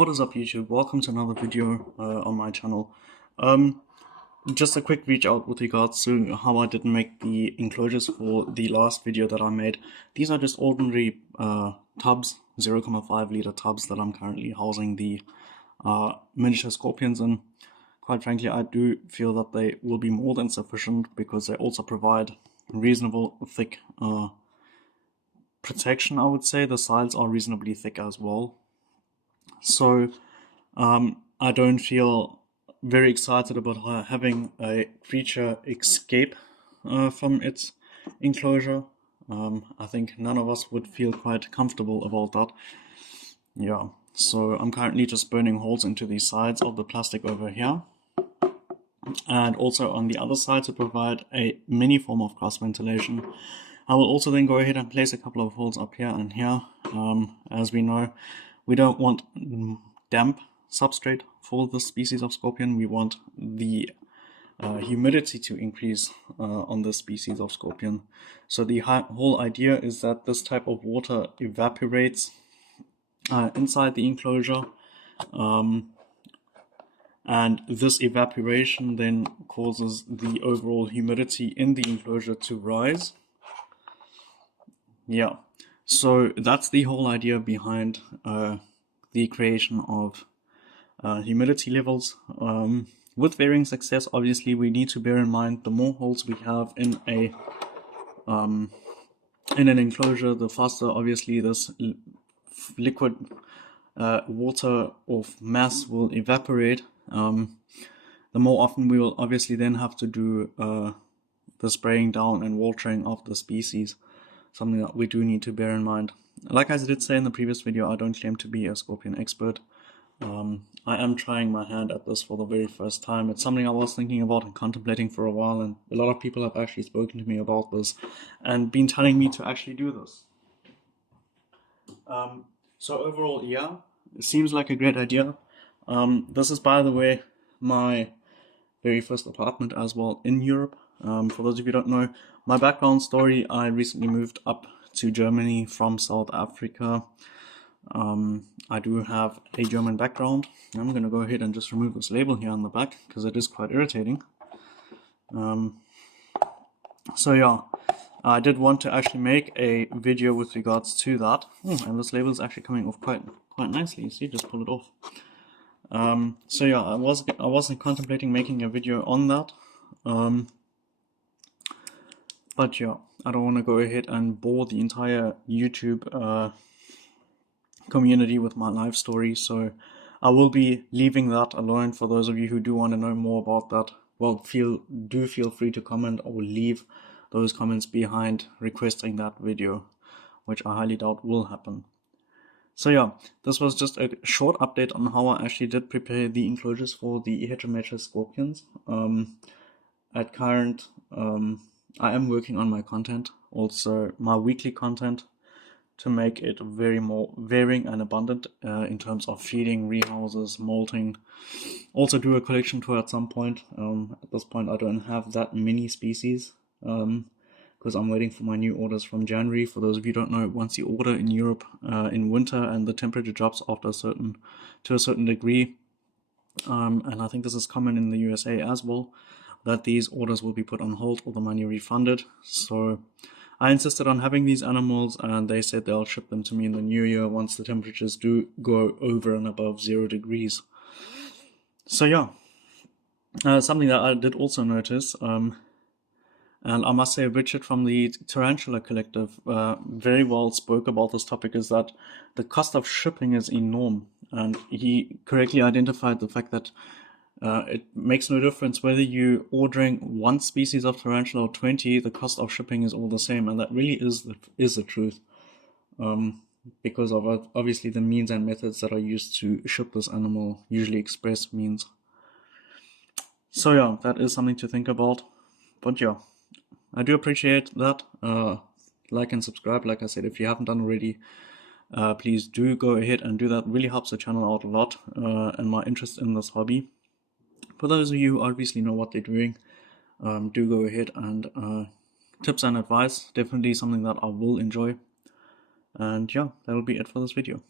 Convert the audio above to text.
What is up, YouTube? Welcome to another video on my channel. Just a quick reach out with regards to how I didn't make the enclosures for the last video that I made. These are just ordinary tubs, 0.5 liter tubs that I'm currently housing the miniature scorpions in. Quite frankly, I do feel that they will be more than sufficient because they also provide reasonable thick protection, I would say. The sides are reasonably thick as well. So I don't feel very excited about having a creature escape from its enclosure. I think none of us would feel quite comfortable about that. Yeah, so I'm currently just burning holes into the sides of the plastic over here. And also on the other side to provide a mini form of cross ventilation. I will also then go ahead and place a couple of holes up here and here. As we know, we don't want damp substrate for this species of scorpion. We want the humidity to increase on this species of scorpion. So the whole idea is that this type of water evaporates inside the enclosure, and this evaporation then causes the overall humidity in the enclosure to rise. Yeah, so that's the whole idea behind the creation of humidity levels. With varying success, obviously, we need to bear in mind the more holes we have in an enclosure, the faster, obviously, this liquid water of mass will evaporate. The more often we will obviously then have to do the spraying down and watering of the species, something that we do need to bear in mind. Like I did say in the previous video, I don't claim to be a scorpion expert. I am trying my hand at this for the very first time. It's something I was thinking about and contemplating for a while, and a lot of people have actually spoken to me about this and been telling me to actually do this. So overall, yeah, it seems like a great idea. This is, by the way, my very first apartment as well in Europe. For those of you who don't know, my background story, I recently moved up to Germany from South Africa. I do have a German background. I'm going to go ahead and just remove this label here on the back because it is quite irritating. So yeah, I did want to actually make a video with regards to that. And this label is actually coming off quite nicely. You see, just pull it off. So yeah, I wasn't contemplating making a video on that. But yeah, I don't want to go ahead and bore the entire YouTube community with my life story, so I will be leaving that alone. For those of you who do want to know more about that, well, do feel free to comment or leave those comments behind requesting that video, which I highly doubt will happen. So yeah, this was just a short update on how I actually did prepare the enclosures for the heterometrous scorpions. At current, I am working on my content, also my weekly content, to make it very more varying and abundant in terms of feeding, rehouses, molting. Also do a collection tour at some point. At this point I don't have that many species because I'm waiting for my new orders from January. For those of you who don't know, once you order in Europe in winter and the temperature drops after to a certain degree, and I think this is common in the USA as well, that these orders will be put on hold or the money refunded. So I insisted on having these animals, and they said they'll ship them to me in the new year once the temperatures do go over and above 0 degrees. So yeah, something that I did also notice, and I must say Richard from the Tarantula Collective very well spoke about this topic, is that the cost of shipping is enormous, and he correctly identified the fact that it makes no difference whether you're ordering one species of tarantula or 20, the cost of shipping is all the same, and that really is the truth, because of obviously the means and methods that are used to ship this animal, usually express means. So yeah, that is something to think about. But yeah, I do appreciate that. Like and subscribe, like I said, if you haven't done already. Please do go ahead and do that. It really helps the channel out a lot, and my interest in this hobby. For those of you who obviously know what they're doing, do go ahead and tips and advice, definitely something that I will enjoy. And yeah, that'll be it for this video.